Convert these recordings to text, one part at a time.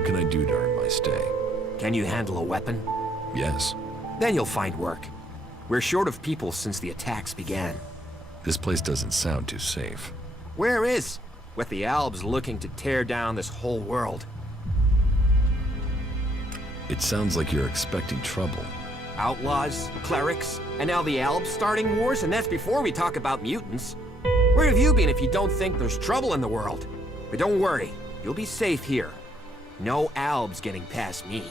What can I do to earn my stay? Can you handle a weapon? Yes. Then you'll find work. We're short of people since the attacks began. This place doesn't sound too safe. Where is? With the Albs looking to tear down this whole world. It sounds like you're expecting trouble. Outlaws, clerics, and now the Albs starting wars, and that's before we talk about mutants. Where have you been if you don't think there's trouble in the world? But don't worry, you'll be safe here. No Albs getting past me.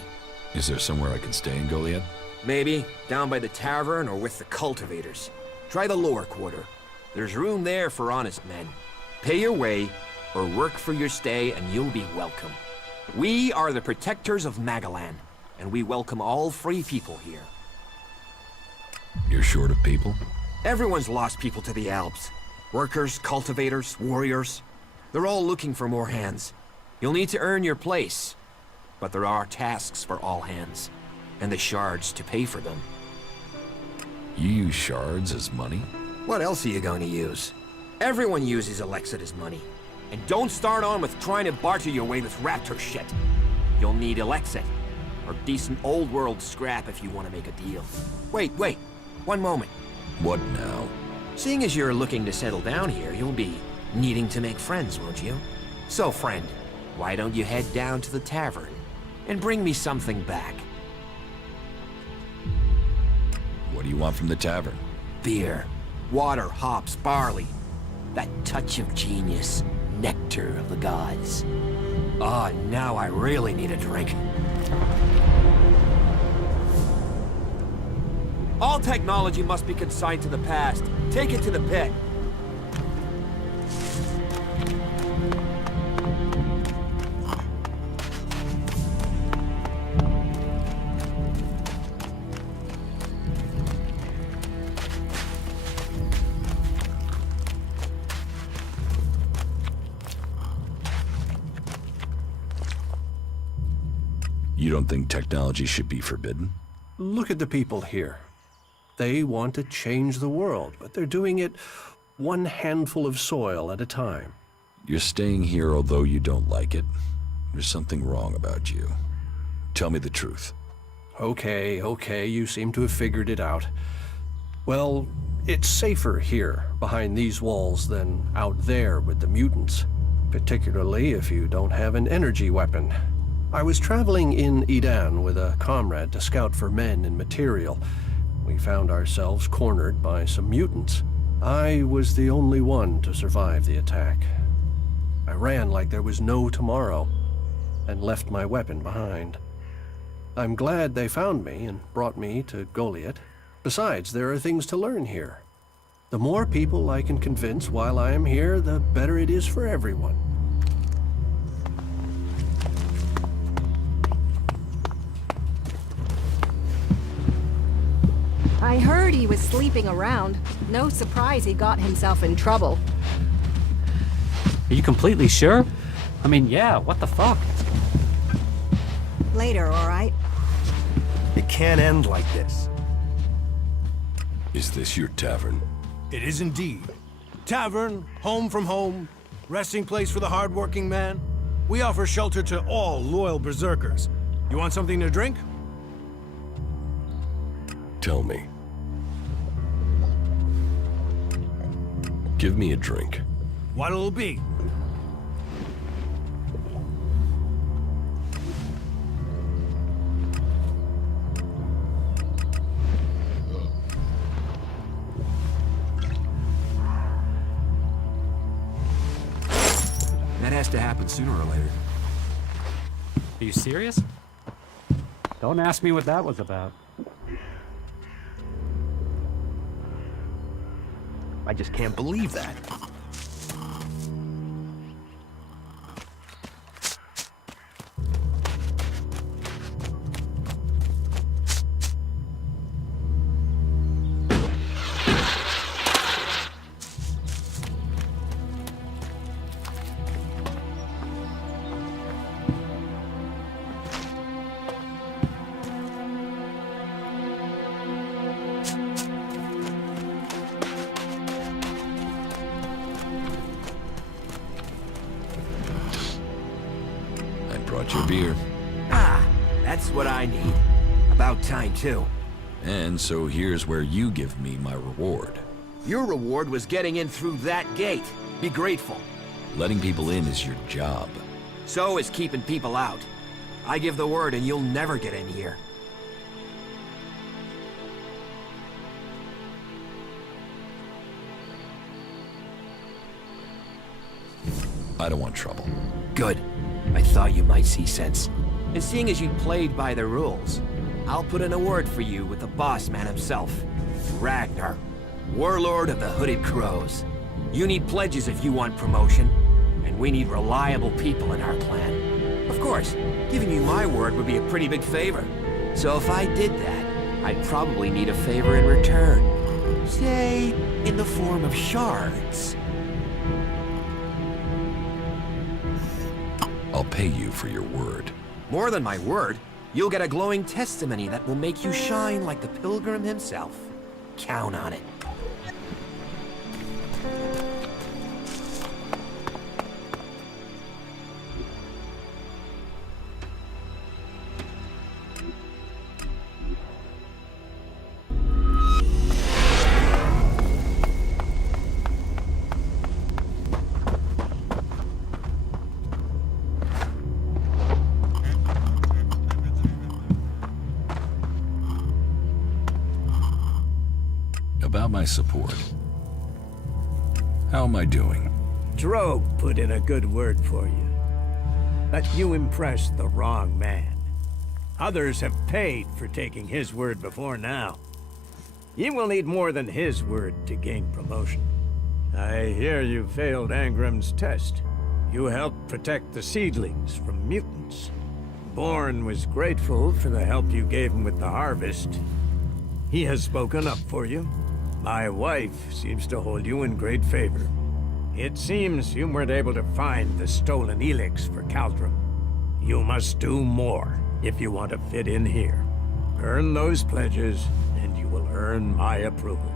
Is there somewhere I can stay in Goliath? Maybe down by the tavern or with the cultivators. Try the lower quarter. There's room there for honest men. Pay your way or work for your stay and you'll be welcome. We are the protectors of Magalan, and we welcome all free people here. You're short of people? Everyone's lost people to the Alps. Workers, cultivators, warriors. They're all looking for more hands. You'll need to earn your place. But there are tasks for all hands, and the shards to pay for them. You use shards as money? What else are you going to use? Everyone uses Elex as money. And don't start on with trying to barter your way with raptor shit. You'll need Elex or decent old world scrap if you want to make a deal. Wait, one moment. What now? Seeing as you're looking to settle down here, you'll be needing to make friends, won't you? So, friend, why don't you head down to the tavern and bring me something back? What do you want from the tavern? Beer, water, hops, barley. That touch of genius, nectar of the gods. Ah, now I really need a drink. All technology must be consigned to the past. Take it to the pit. You don't think technology should be forbidden? Look at the people here. They want to change the world, but they're doing it one handful of soil at a time. You're staying here although you don't like it. There's something wrong about you. Tell me the truth. Okay, you seem to have figured it out. Well, it's safer here, behind these walls, than out there with the mutants. Particularly if you don't have an energy weapon. I was traveling in Edan with a comrade to scout for men and material. We found ourselves cornered by some mutants. I was the only one to survive the attack. I ran like there was no tomorrow, and left my weapon behind. I'm glad they found me and brought me to Goliath. Besides, there are things to learn here. The more people I can convince while I am here, the better it is for everyone. I heard he was sleeping around. No surprise he got himself in trouble. Are you completely sure? I mean, yeah, what the fuck? Later, all right? It can't end like this. Is this your tavern? It is indeed. Tavern, home from home, resting place for the hard-working man. We offer shelter to all loyal berserkers. You want something to drink? Tell me. Give me a drink. What'll it be? That has to happen sooner or later. Are you serious? Don't ask me what that was about. I just can't believe that. for beer. Ah, that's what I need. About time, too. And so here's where you give me my reward. Your reward was getting in through that gate. Be grateful. Letting people in is your job. So is keeping people out. I give the word and you'll never get in here. I don't want trouble. Good. I thought you might see sense. And seeing as you played by the rules, I'll put in a word for you with the boss man himself. Ragnar, warlord of the Hooded Crows. You need pledges if you want promotion, and we need reliable people in our clan. Of course, giving you my word would be a pretty big favor. So if I did that, I'd probably need a favor in return. Say, in the form of shards. I'll pay you for your word. More than my word, you'll get a glowing testimony that will make you shine like the pilgrim himself. Count on it. About my support. How am I doing? Drogue put in a good word for you. But you impressed the wrong man. Others have paid for taking his word before now. You will need more than his word to gain promotion. I hear you failed Angram's test. You helped protect the seedlings from mutants. Bourne was grateful for the help you gave him with the harvest. He has spoken up for you. My wife seems to hold you in great favor. It seems you weren't able to find the stolen Elex for Caldrum. You must do more if you want to fit in here. Earn those pledges, and you will earn my approval.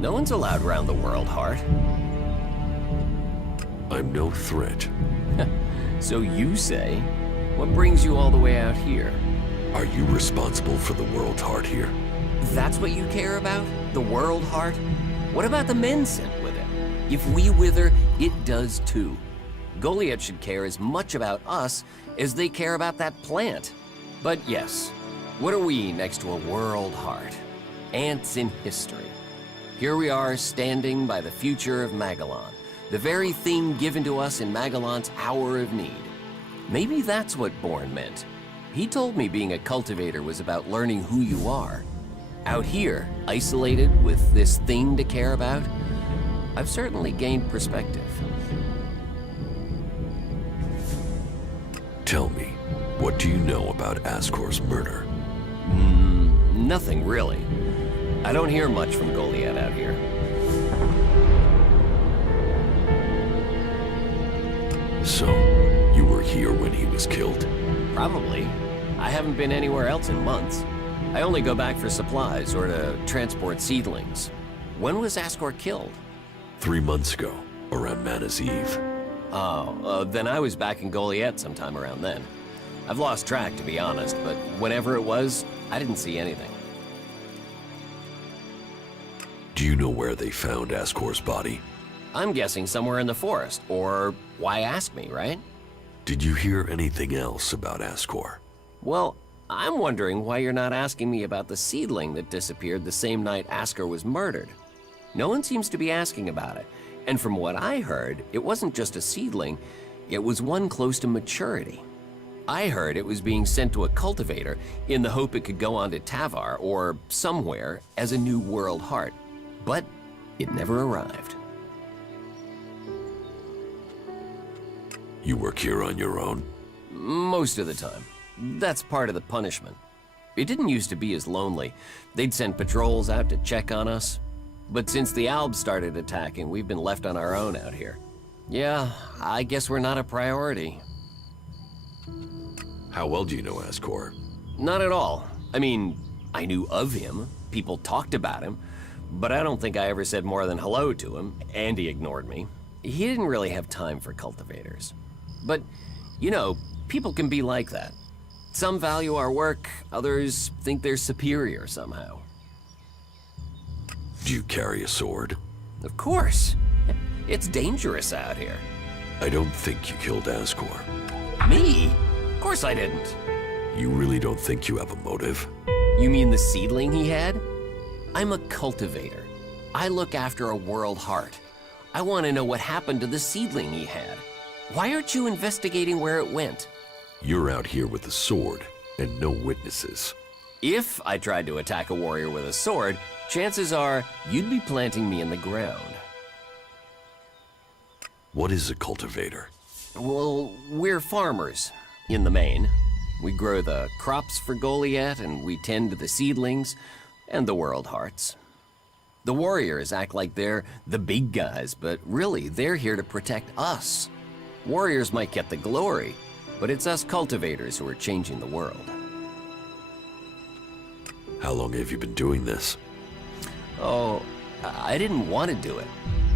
No one's allowed round the world, Hart. I'm no threat. So you say. What brings you all the way out here? Are you responsible for the world, Hart, here? That's what you care about? The world, Hart? What about the men sent with him? If we wither, it does too. Goliath should care as much about us as they care about that plant. But yes, what are we next to a world, Hart? Ants in history. Here we are standing by the future of Magellan, the very thing given to us in Magellan's hour of need. Maybe that's what Bourne meant. He told me being a cultivator was about learning who you are. Out here, isolated with this thing to care about, I've certainly gained perspective. Tell me, what do you know about Ascor's murder? Nothing really. I don't hear much from Goliath out here. So, you were here when he was killed? Probably. I haven't been anywhere else in months. I only go back for supplies or to transport seedlings. When was Ascor killed? 3 months ago, around Mana's Eve. Oh, then I was back in Goliath sometime around then. I've lost track, to be honest, but whenever it was, I didn't see anything. Do you know where they found Ascor's body? I'm guessing somewhere in the forest, or why ask me, right? Did you hear anything else about Ascor? Well, I'm wondering why you're not asking me about the seedling that disappeared the same night Ascor was murdered. No one seems to be asking about it, and from what I heard, it wasn't just a seedling, it was one close to maturity. I heard it was being sent to a cultivator in the hope it could go on to Tavar or somewhere as a new world heart, but it never arrived. You work here on your own? Most of the time. That's part of the punishment. It didn't used to be as lonely. They'd send patrols out to check on us. But since the Albs started attacking, we've been left on our own out here. Yeah, I guess we're not a priority. How well do you know Ascor? Not at all. I mean, I knew of him. People talked about him. But I don't think I ever said more than hello to him, and he ignored me. He didn't really have time for cultivators. But, you know, people can be like that. Some value our work, others think they're superior somehow. Do you carry a sword? Of course. It's dangerous out here. I don't think you killed Ascor. Me? Of course I didn't. You really don't think you have a motive? You mean the seedling he had? I'm a cultivator. I look after a world heart. I want to know what happened to the seedling he had. Why aren't you investigating where it went? You're out here with a sword and no witnesses. If I tried to attack a warrior with a sword, chances are you'd be planting me in the ground. What is a cultivator? Well, we're farmers, in the main. We grow the crops for Goliath, and we tend to the seedlings and the world hearts. The warriors act like they're the big guys, but really, they're here to protect us. Warriors might get the glory, but it's us cultivators who are changing the world. How long have you been doing this? Oh, I didn't want to do it.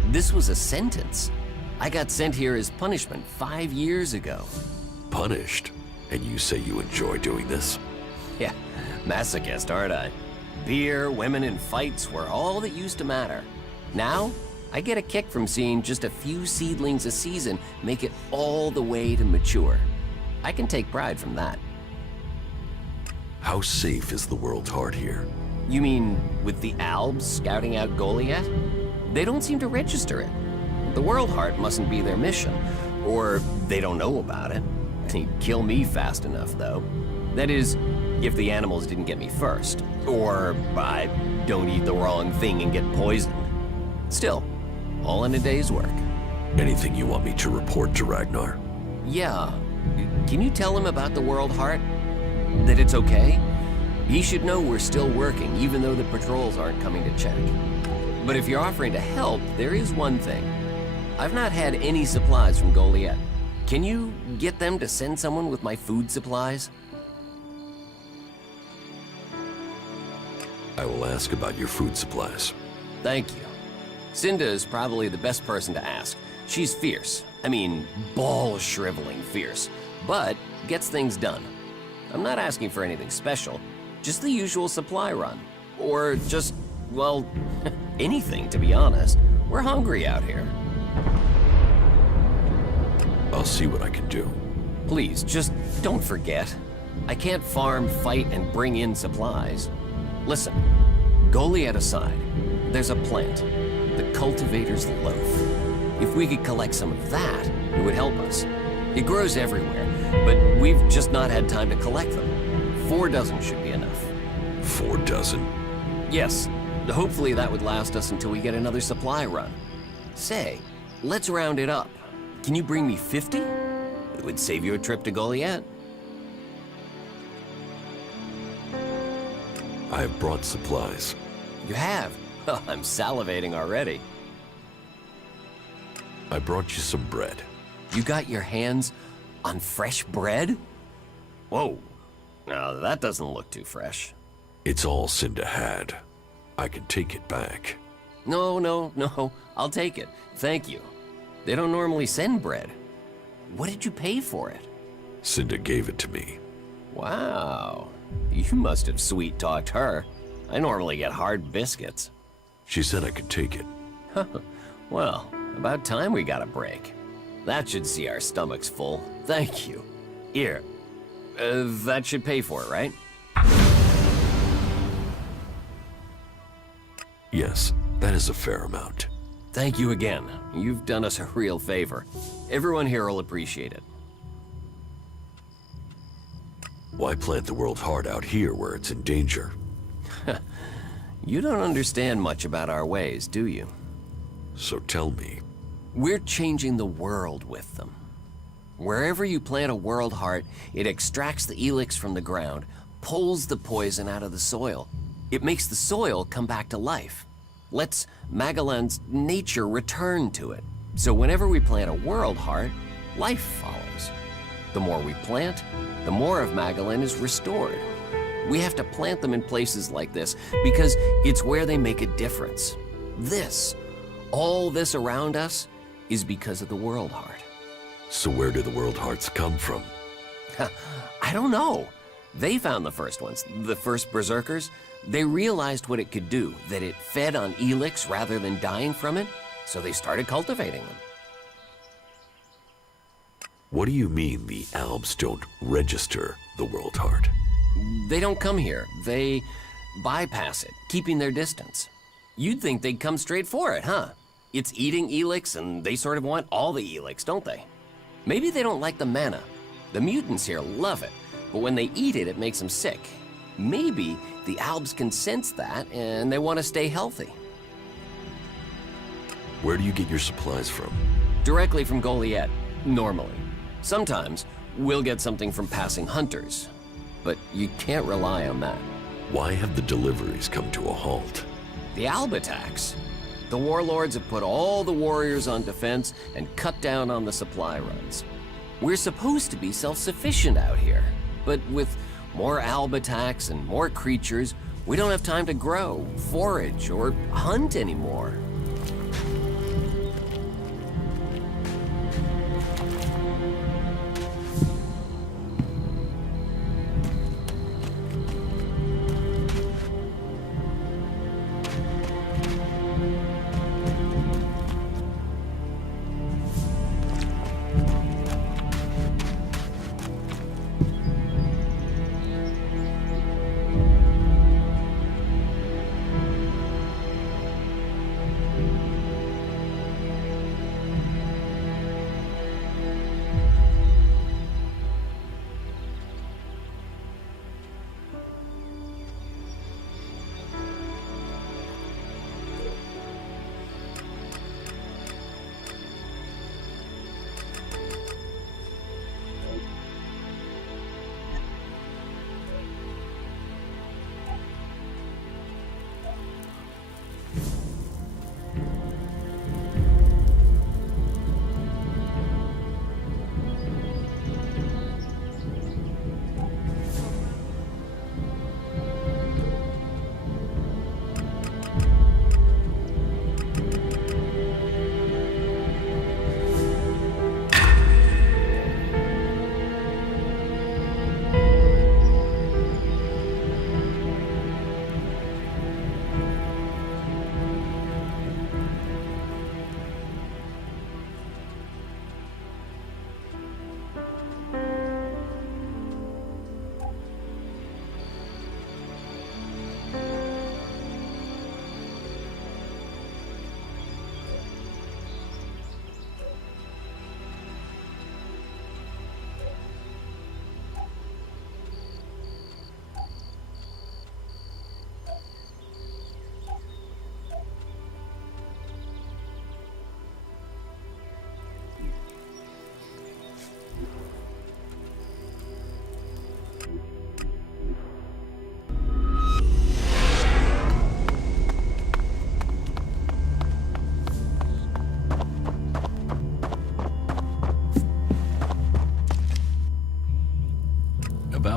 This was a sentence. I got sent here as punishment 5 years ago. Punished? And you say you enjoy doing this? Yeah, masochist, aren't I? Beer, women, and fights were all that used to matter. Now, I get a kick from seeing just a few seedlings a season make it all the way to mature. I can take pride from that. How safe is the world's heart here? You mean with the Albs scouting out Goliath? They don't seem to register it. The World Heart mustn't be their mission, or they don't know about it. They'd kill me fast enough, though. That is, if the animals didn't get me first, or I don't eat the wrong thing and get poisoned. Still, all in a day's work. Anything you want me to report to Ragnar? Yeah. Can you tell him about the World Heart? That it's okay? He should know we're still working, even though the patrols aren't coming to check. But if you're offering to help, there is one thing. I've not had any supplies from Goliath. Can you get them to send someone with my food supplies? I will ask about your food supplies. Thank you. Cinda is probably the best person to ask. She's fierce. I mean, ball-shriveling fierce. But gets things done. I'm not asking for anything special. Just the usual supply run. Or just, well, anything, to be honest. We're hungry out here. I'll see what I can do. Please, just don't forget. I can't farm, fight, and bring in supplies. Listen, Goliath aside, there's a plant. The cultivator's loaf. If we could collect some of that, it would help us. It grows everywhere, but we've just not had time to collect them. 4 dozen should be enough. 4 dozen? Yes, hopefully that would last us until we get another supply run. Say, let's round it up. Can you bring me 50? It would save you a trip to Goliath. I have brought supplies. You have? I'm salivating already. I brought you some bread. You got your hands on fresh bread? Whoa. Now that doesn't look too fresh. It's all Cinda had. I can take it back. No. I'll take it. Thank you. They don't normally send bread. What did you pay for it? Cinda gave it to me. Wow. You must have sweet-talked her. I normally get hard biscuits. She said I could take it. Well, about time we got a break. That should see our stomachs full. Thank you. Here. That should pay for it, right? Yes, that is a fair amount. Thank you again. You've done us a real favor. Everyone here will appreciate it. Why plant the world hard out here where it's in danger? You don't understand much about our ways, do you? So tell me. We're changing the world with them. Wherever you plant a world heart, it extracts the Elex from the ground, pulls the poison out of the soil. It makes the soil come back to life. Lets Magellan's nature return to it. So whenever we plant a world heart, life follows. The more we plant, the more of Magellan is restored. We have to plant them in places like this because it's where they make a difference. All this around us, is because of the world heart. So where do the world hearts come from? I don't know. They found the first ones, the first berserkers. They realized what it could do, that it fed on Elex rather than dying from it, so they started cultivating them. What do you mean the Albs don't register the world heart? They don't come here. They bypass it, keeping their distance. You'd think they'd come straight for it, huh? It's eating Elex, and they sort of want all the Elex, don't they? Maybe they don't like the mana. The mutants here love it, but when they eat it, it makes them sick. Maybe the Albs can sense that, and they want to stay healthy. Where do you get your supplies from? Directly from Goliath, normally. Sometimes, we'll get something from passing hunters, but you can't rely on that. Why have the deliveries come to a halt? The Alb attacks. The warlords have put all the warriors on defense and cut down on the supply runs. We're supposed to be self-sufficient out here, but with more Alb attacks and more creatures, we don't have time to grow, forage, or hunt anymore.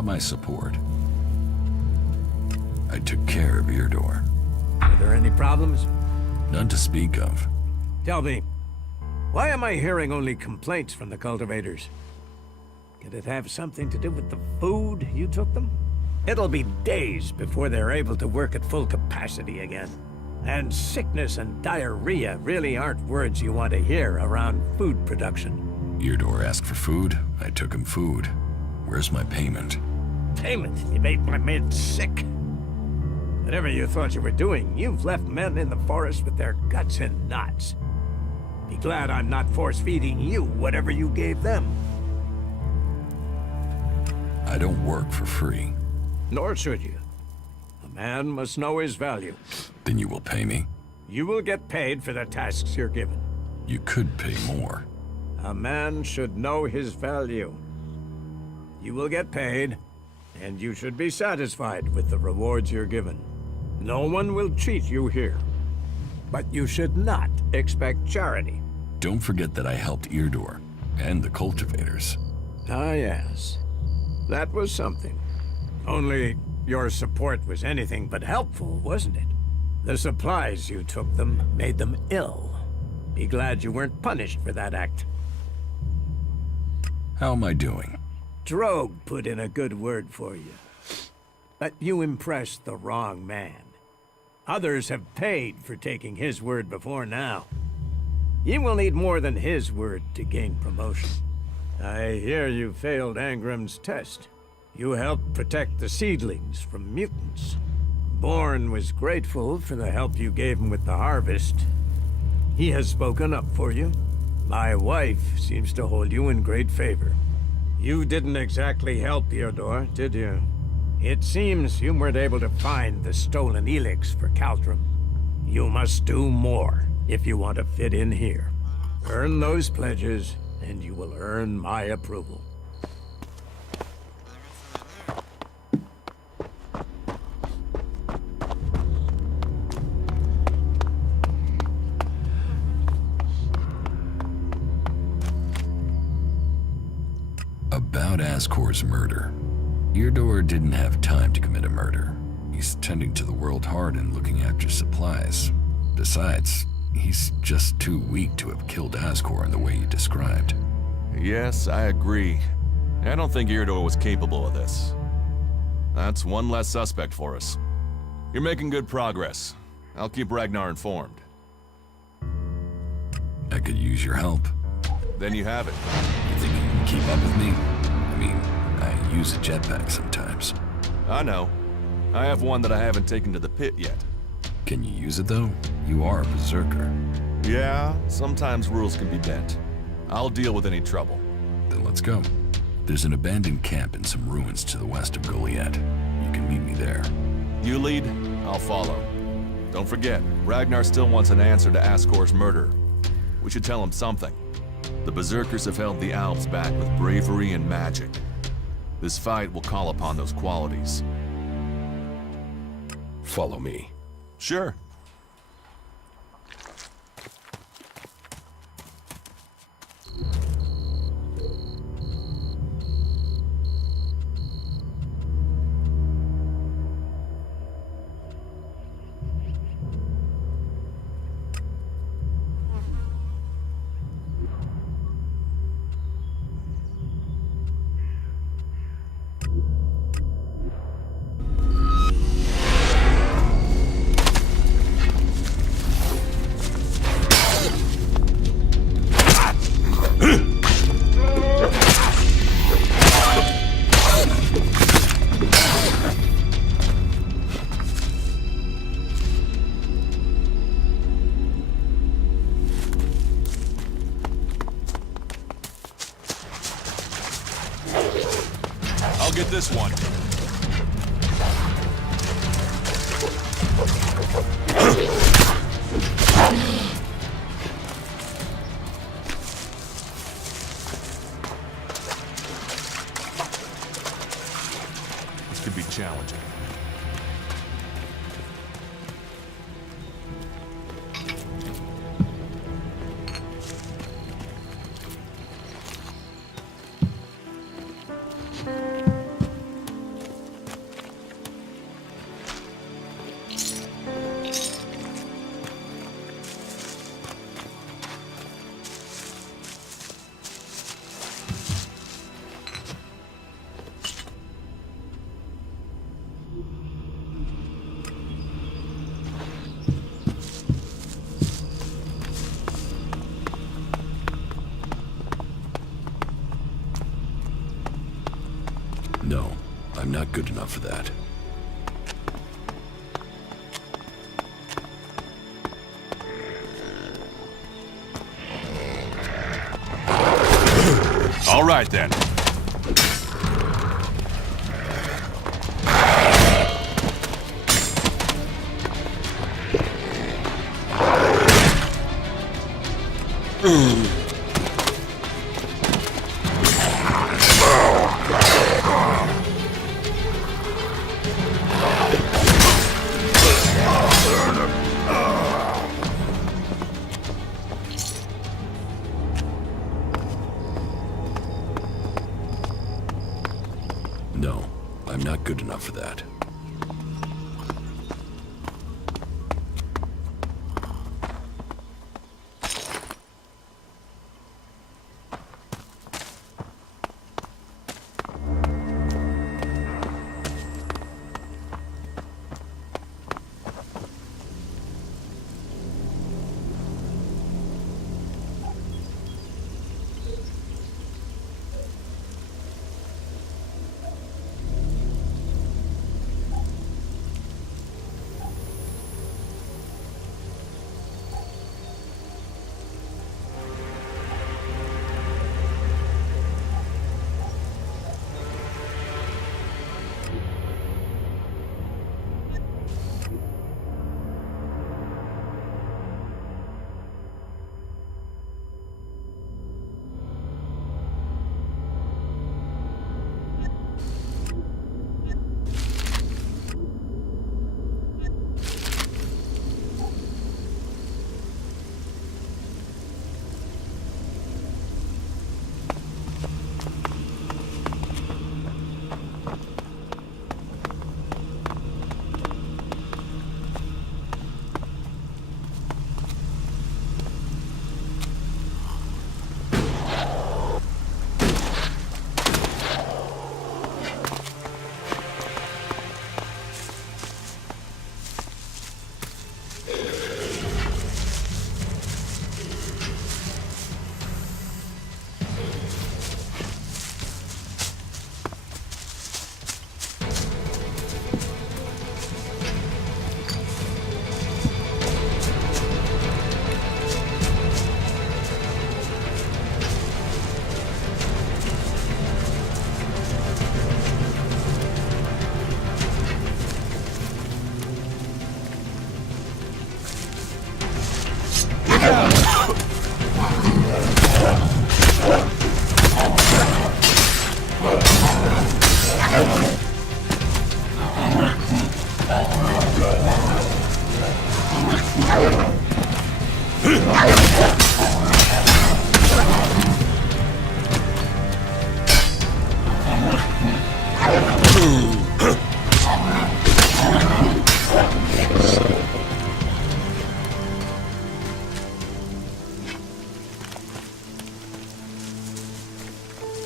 my support. I took care of Eardor. Were there any problems? None to speak of. Tell me, why am I hearing only complaints from the cultivators? Could it have something to do with the food you took them? It'll be days before they're able to work at full capacity again. And sickness and diarrhea really aren't words you want to hear around food production. Eardor asked for food. I took him food. Where's my payment? Payment? You made my men sick. Whatever you thought you were doing, you've left men in the forest with their guts in knots. Be glad I'm not force-feeding you whatever you gave them. I don't work for free. Nor should you. A man must know his value. Then you will pay me? You will get paid for the tasks you're given. You could pay more. A man should know his value. You will get paid, and you should be satisfied with the rewards you're given. No one will cheat you here. But you should not expect charity. Don't forget that I helped Eardor and the cultivators. Ah, yes. That was something. Only your support was anything but helpful, wasn't it? The supplies you took them made them ill. Be glad you weren't punished for that act. How am I doing? Drogue put in a good word for you. But you impressed the wrong man. Others have paid for taking his word before now. You will need more than his word to gain promotion. I hear you failed Angram's test. You helped protect the seedlings from mutants. Bourne was grateful for the help you gave him with the harvest. He has spoken up for you. My wife seems to hold you in great favor. You didn't exactly help Eardor, did you? It seems you weren't able to find the stolen Elex for Caltrum. You must do more if you want to fit in here. Earn those pledges, and you will earn my approval. About Ascor's murder. Eardor didn't have time to commit a murder. He's tending to the world hard and looking after supplies. Besides, he's just too weak to have killed Ascor in the way you described. Yes, I agree. I don't think Eardor was capable of this. That's one less suspect for us. You're making good progress. I'll keep Ragnar informed. I could use your help. Then you have it. You think you can keep up with me? I mean, I use a jetpack sometimes. I know. I have one that I haven't taken to the pit yet. Can you use it though? You are a berserker. Yeah, sometimes rules can be bent. I'll deal with any trouble. Then let's go. There's an abandoned camp in some ruins to the west of Goliath. You can meet me there. You lead, I'll follow. Don't forget, Ragnar still wants an answer to Ascor's murder. We should tell him something. The Berserkers have held the Alps back with bravery and magic. This fight will call upon those qualities. Follow me. Sure. I'll get this one. This could be challenging. not good enough for that. All right, then. No, I'm not good enough for that.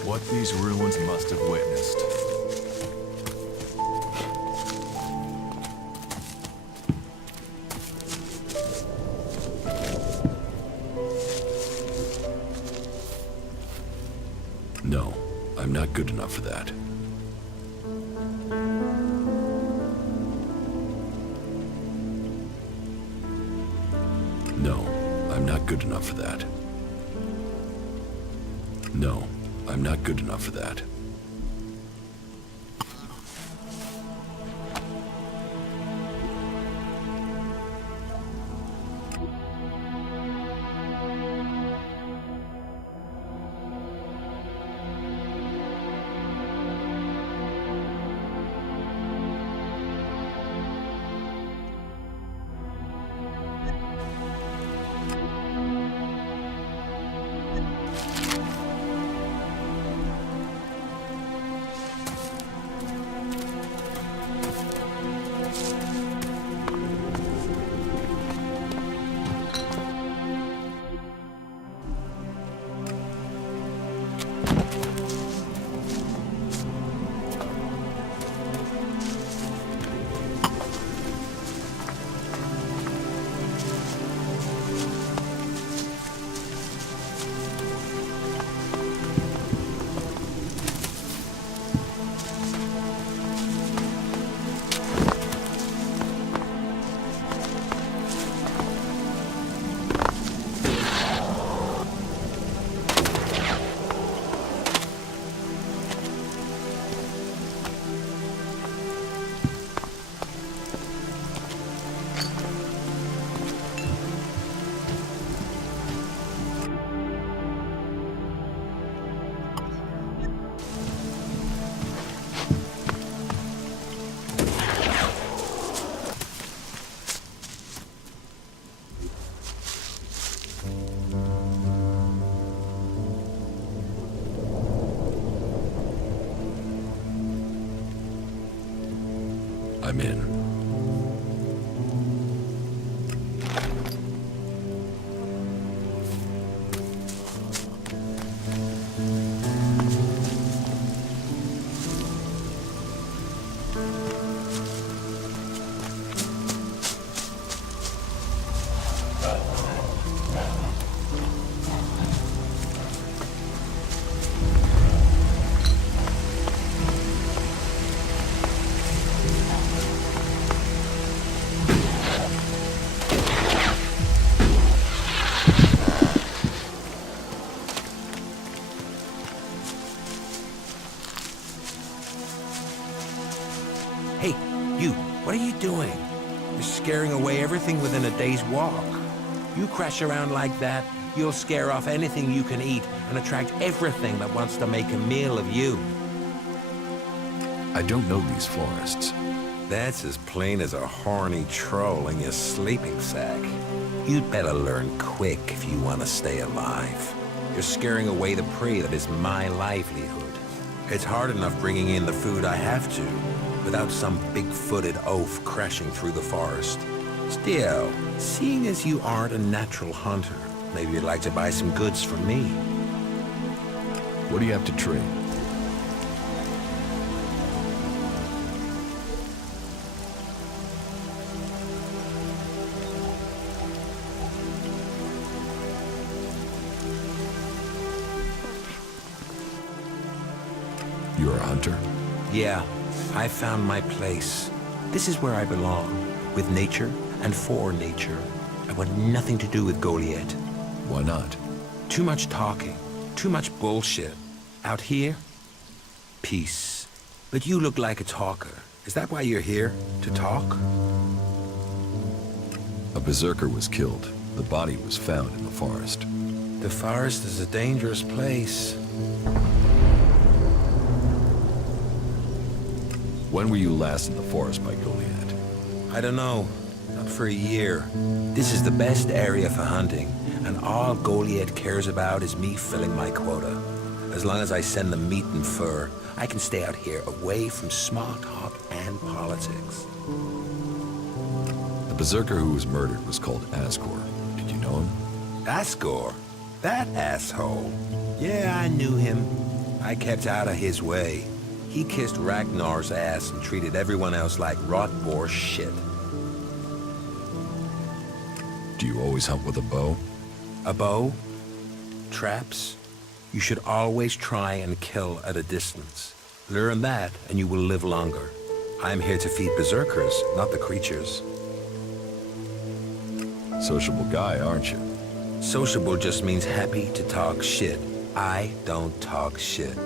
What these ruins must have witnessed. No, I'm not good enough for that. No, I'm not good enough for that. No, I'm not good enough for that. I'm in. Hey, you, what are you doing? You're scaring away everything within a day's walk. You crash around like that, you'll scare off anything you can eat and attract everything that wants to make a meal of you. I don't know these forests. That's as plain as a horny troll in your sleeping sack. You'd better learn quick if you want to stay alive. You're scaring away the prey that is my livelihood. It's hard enough bringing in the food I have to, without some big-footed oaf crashing through the forest. Still, seeing as you aren't a natural hunter, maybe you'd like to buy some goods from me. What do you have to trade? You're a hunter? Yeah, I found my place. This is where I belong, with nature and for nature. I want nothing to do with Goliath. Why not? Too much talking, too much bullshit. Out here, peace. But you look like a talker. Is that why you're here? To talk? A berserker was killed. The body was found in the forest. The forest is a dangerous place. When were you last in the forest by Goliath? I don't know. Not for a year. This is the best area for hunting, and all Goliath cares about is me filling my quota. As long as I send them meat and fur, I can stay out here away from small talk and politics. The berserker who was murdered was called Asgore. Did you know him? Asgore? That asshole? Yeah, I knew him. I kept out of his way. He kissed Ragnar's ass and treated everyone else like rot-bore shit. Do you always hunt with a bow? A bow? Traps? You should always try and kill at a distance. Learn that, and you will live longer. I'm here to feed berserkers, not the creatures. Sociable guy, aren't you? Sociable just means happy to talk shit. I don't talk shit.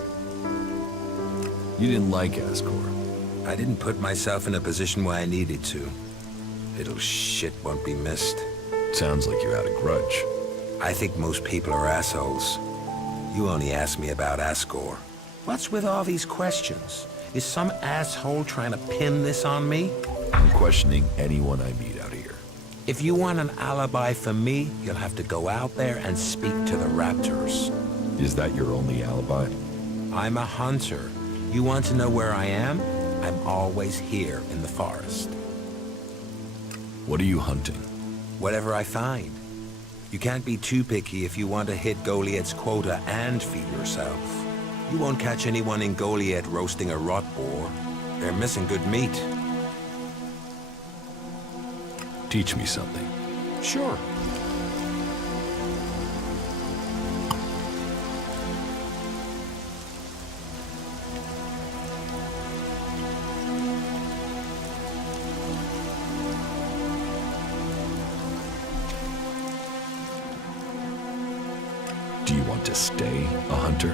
You didn't like Asgore. I didn't put myself in a position where I needed to. Little shit won't be missed. Sounds like you had a grudge. I think most people are assholes. You only asked me about Asgore. What's with all these questions? Is some asshole trying to pin this on me? I'm questioning anyone I meet out here. If you want an alibi for me, you'll have to go out there and speak to the raptors. Is that your only alibi? I'm a hunter. You want to know where I am? I'm always here in the forest. What are you hunting? Whatever I find. You can't be too picky if you want to hit Goliath's quota and feed yourself. You won't catch anyone in Goliath roasting a rot boar. They're missing good meat. Teach me something. Sure. Do you want to stay a hunter?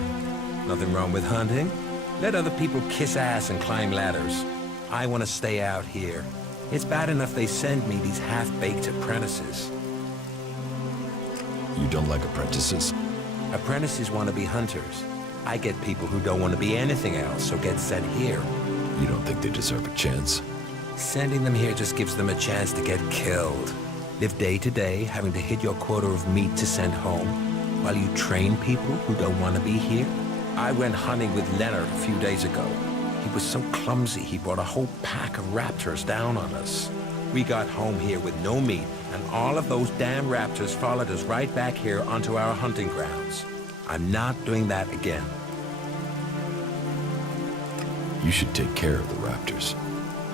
Nothing wrong with hunting. Let other people kiss ass and climb ladders. I want to stay out here. It's bad enough they send me these half-baked apprentices. You don't like apprentices? Apprentices want to be hunters. I get people who don't want to be anything else, so get sent here. You don't think they deserve a chance? Sending them here just gives them a chance to get killed. Live day to day, having to hit your quota of meat to send home, while you train people who don't want to be here. I went hunting with Leonard a few days ago. He was so clumsy, he brought a whole pack of raptors down on us. We got home here with no meat, and all of those damn raptors followed us right back here onto our hunting grounds. I'm not doing that again. You should take care of the raptors.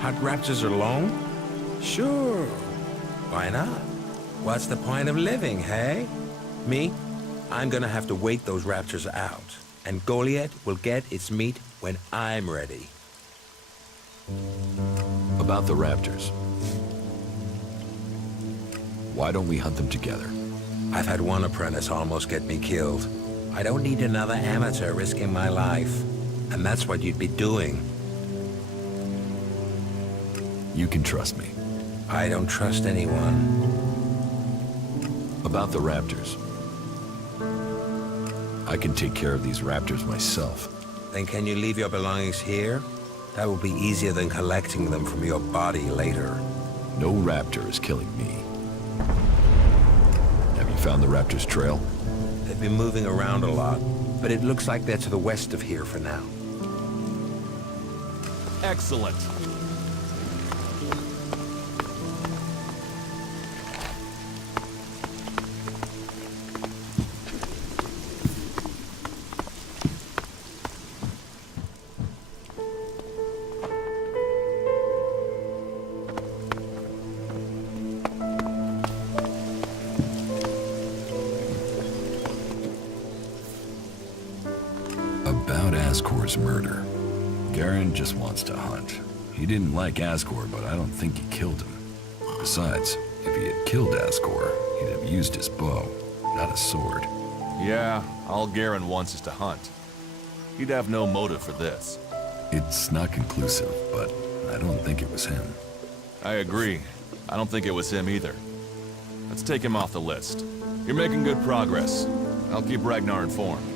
Hot raptors alone? Sure. Why not? What's the point of living, hey? Me? I'm gonna have to wait those raptors out. And Goliath will get its meat when I'm ready. About the raptors. Why don't we hunt them together? I've had one apprentice almost get me killed. I don't need another amateur risking my life. And that's what you'd be doing. You can trust me. I don't trust anyone. About the raptors. I can take care of these raptors myself. Then can you leave your belongings here? That will be easier than collecting them from your body later. No raptor is killing me. Have you found the raptor's trail? They've been moving around a lot, but it looks like they're to the west of here for now. Excellent. About Ascor's murder. Garen just wants to hunt. He didn't like Ascor, but I don't think he killed him. Besides, if he had killed Ascor, he'd have used his bow, not a sword. Yeah, all Garen wants is to hunt. He'd have no motive for this. It's not conclusive, but I don't think it was him. I agree. I don't think it was him either. Let's take him off the list. You're making good progress. I'll keep Ragnar informed.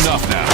Enough now.